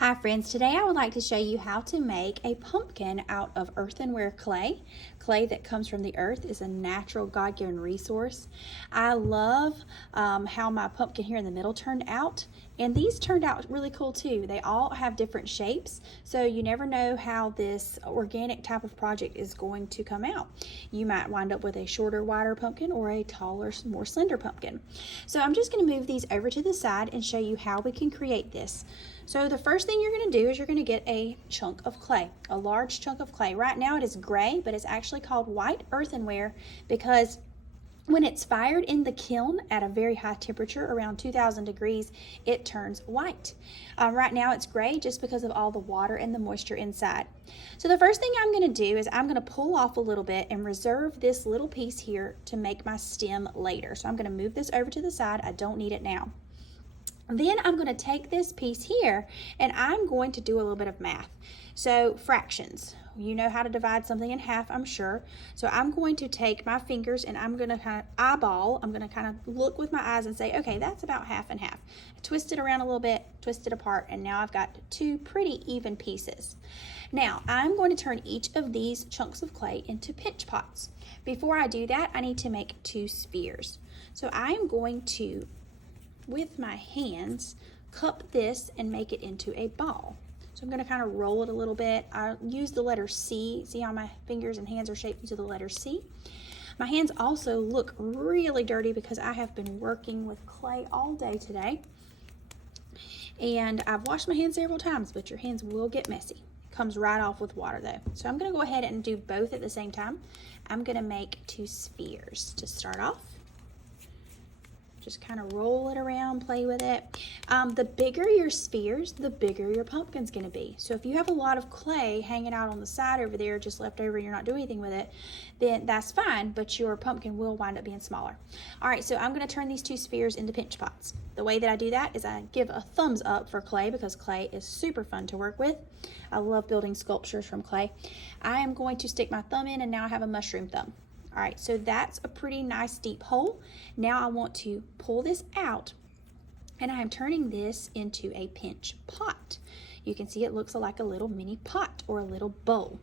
Hi friends, today I would like to show you how to make a pumpkin out of earthenware clay. Clay that comes from the earth is a natural God-given resource. I love how my pumpkin here in the middle turned out, and these turned out really cool too. They all have different shapes, so you never know how this organic type of project is going to come out. You might wind up with a shorter, wider pumpkin or a taller, more slender pumpkin. So I'm just going to move these over to the side and show you how we can create this. So the first thing you're going to do is you're going to get a chunk of clay, a large chunk of clay. Right now it is gray, but it's actually called white earthenware because when it's fired in the kiln at a very high temperature, around 2000 degrees, it turns white. Right now it's gray just because of all the water and the moisture inside. So the first thing I'm going to do is I'm going to pull off a little bit and reserve this little piece here to make my stem later. So I'm going to move this over to the side. I don't need it now. Then I'm going to take this piece here and I'm going to do a little bit of math. So fractions, you know how to divide something in half, I'm sure. So I'm going to take my fingers and I'm going to kind of eyeball, I'm going to kind of look with my eyes and say, okay, that's about half and half. I twist it around a little bit, twist it apart, and now I've got two pretty even pieces. Now I'm going to turn each of these chunks of clay into pinch pots. Before I do that, I need to make two spheres. So I am going to, with my hands, cup this and make it into a ball. So I'm going to kind of roll it a little bit. I use the letter C. See how my fingers and hands are shaped into the letter C? My hands also look really dirty because I have been working with clay all day today. And I've washed my hands several times, but your hands will get messy. It comes right off with water though. So I'm going to go ahead and do both at the same time. I'm going to make two spheres to start off. Just kind of roll it around, play with it. The bigger your spheres, the bigger your pumpkin's going to be. So if you have a lot of clay hanging out on the side over there, just left over and you're not doing anything with it, then that's fine, but your pumpkin will wind up being smaller. All right, so I'm going to turn these two spheres into pinch pots. The way that I do that is I give a thumbs up for clay because clay is super fun to work with. I love building sculptures from clay. I am going to stick my thumb in and now I have a mushroom thumb. All right, so that's a pretty nice deep hole. Now I want to pull this out and I am turning this into a pinch pot. You can see it looks like a little mini pot or a little bowl.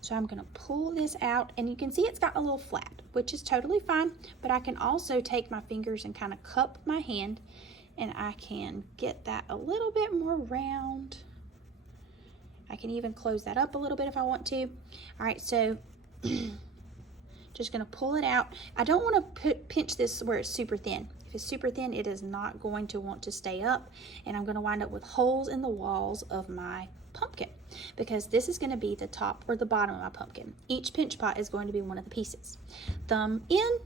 So I'm gonna pull this out and you can see it's got a little flat, which is totally fine, but I can also take my fingers and kind of cup my hand and I can get that a little bit more round. I can even close that up a little bit if I want to. All right, so just going to pull it out. I don't want to pinch this where it's super thin. If it's super thin, it is not going to want to stay up, and I'm going to wind up with holes in the walls of my pumpkin because this is going to be the top or the bottom of my pumpkin. Each pinch pot is going to be one of the pieces. Thumb in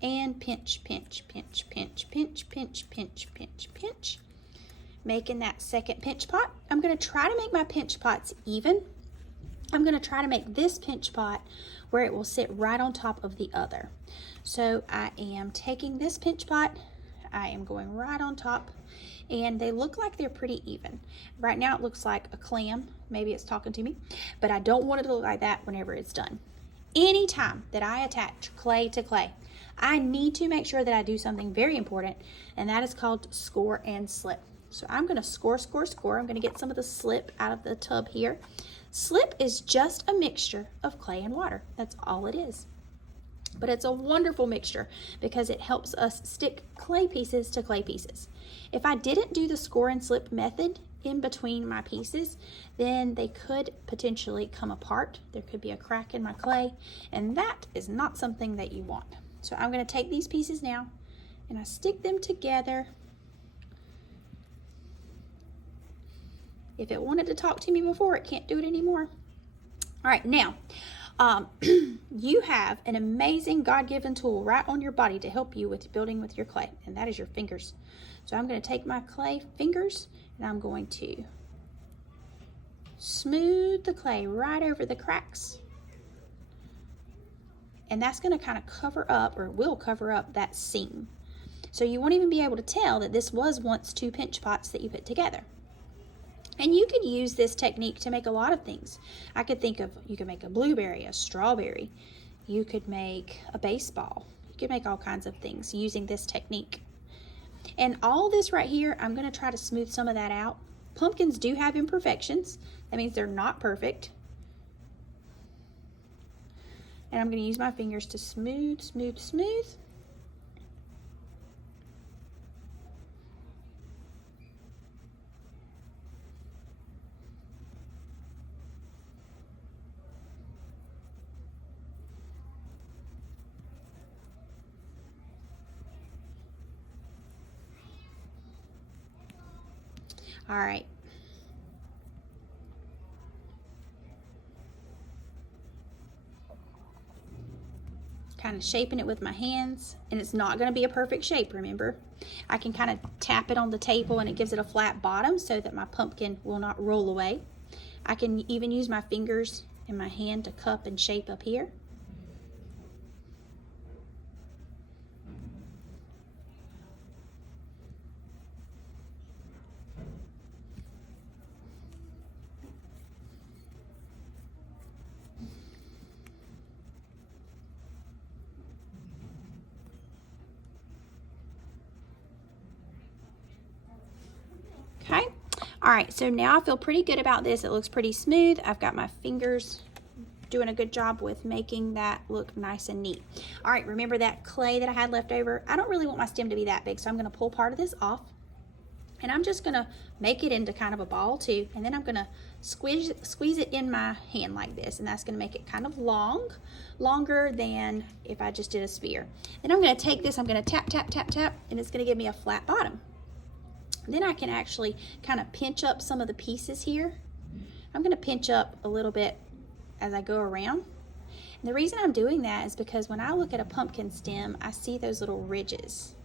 and pinch, pinch, pinch, pinch, pinch, pinch, pinch, pinch, pinch. Making that second pinch pot. I'm going to try to make my pinch pots even. I'm going to try to make this pinch pot where it will sit right on top of the other. So I am taking this pinch pot, I am going right on top, and they look like they're pretty even. Right now it looks like a clam, maybe it's talking to me, but I don't want it to look like that whenever it's done. Anytime that I attach clay to clay, I need to make sure that I do something very important, and that is called score and slip. So I'm going to score, score, score. I'm going to get some of the slip out of the tub here. Slip is just a mixture of clay and water. That's all it is. But it's a wonderful mixture because it helps us stick clay pieces to clay pieces. If I didn't do the score and slip method in between my pieces, then they could potentially come apart. There could be a crack in my clay, and that is not something that you want. So I'm going to take these pieces now and I stick them together. If it wanted to talk to me before, it can't do it anymore. All right, now, you have an amazing God-given tool right on your body to help you with building with your clay, and that is your fingers. So I'm going to take my clay fingers, and I'm going to smooth the clay right over the cracks. And that's going to kind of cover up, or will cover up, that seam. So you won't even be able to tell that this was once two pinch pots that you put together. And you could use this technique to make a lot of things. I could think of, you could make a blueberry, a strawberry. You could make a baseball. You could make all kinds of things using this technique. And all this right here, I'm going to try to smooth some of that out pumpkins do have imperfections. That means they're not perfect. And I'm going to use my fingers to smooth, smooth, smooth. All right. Kind of shaping it with my hands, and it's not going to be a perfect shape, remember. I can kind of tap it on the table and it gives it a flat bottom so that my pumpkin will not roll away. I can even use my fingers and my hand to cup and shape up here. Okay, all right, so now I feel pretty good about this. It looks pretty smooth. I've got my fingers doing a good job with making that look nice and neat. All right, remember that clay that I had left over? I don't really want my stem to be that big, so I'm gonna pull part of this off, and I'm just gonna make it into kind of a ball too, and then I'm gonna squeeze it in my hand like this, and that's gonna make it kind of longer than if I just did a sphere. Then I'm gonna take this, I'm gonna tap, tap, tap, tap, and it's gonna give me a flat bottom. Then I can actually kind of pinch up some of the pieces here. I'm gonna pinch up a little bit as I go around. And the reason I'm doing that is because when I look at a pumpkin stem, I see those little ridges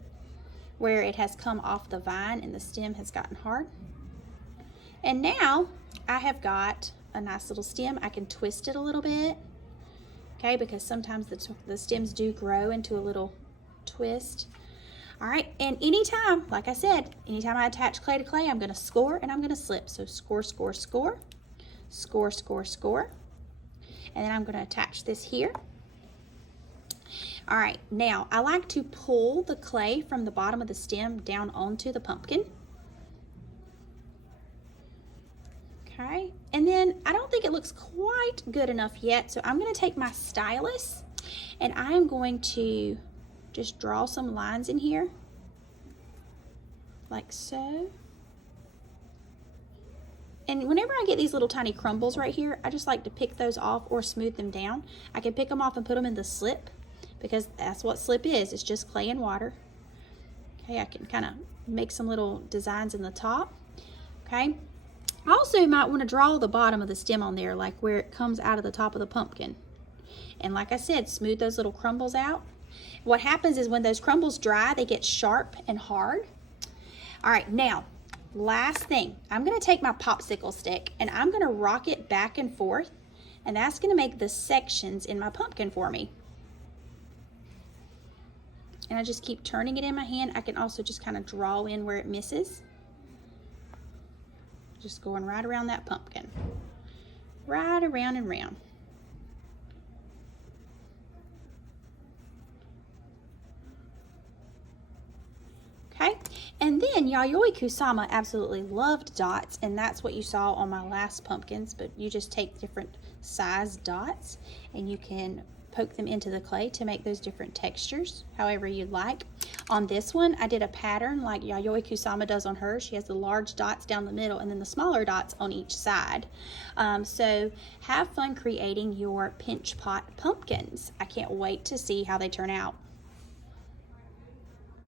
where it has come off the vine and the stem has gotten hard. And now I have got a nice little stem. I can twist it a little bit, okay, because sometimes the stems do grow into a little twist. All right, and anytime, like I said, anytime I attach clay to clay, I'm gonna score and I'm gonna slip. So score, score, score, score, score, score. And then I'm gonna attach this here. All right, now I like to pull the clay from the bottom of the stem down onto the pumpkin. Okay, and then I don't think it looks quite good enough yet, so I'm gonna take my stylus and I'm going to just draw some lines in here, like so. And whenever I get these little tiny crumbles right here, I just like to pick those off or smooth them down. I can pick them off and put them in the slip, because that's what slip is. It's just clay and water. Okay, I can kind of make some little designs in the top. Okay, I also might want to draw the bottom of the stem on there, like where it comes out of the top of the pumpkin. And like I said, smooth those little crumbles out. What happens is when those crumbles dry, they get sharp and hard. All right, now, last thing, I'm gonna take my popsicle stick and I'm gonna rock it back and forth, and that's gonna make the sections in my pumpkin for me. And I just keep turning it in my hand. I can also just kind of draw in where it misses. Just going right around that pumpkin. Right around and round. Okay, and then Yayoi Kusama absolutely loved dots, and that's what you saw on my last pumpkins, but you just take different size dots and you can poke them into the clay to make those different textures however you'd like. On this one, I did a pattern like Yayoi Kusama does on hers. She has the large dots down the middle and then the smaller dots on each side. So have fun creating your pinch pot pumpkins. I can't wait to see how they turn out.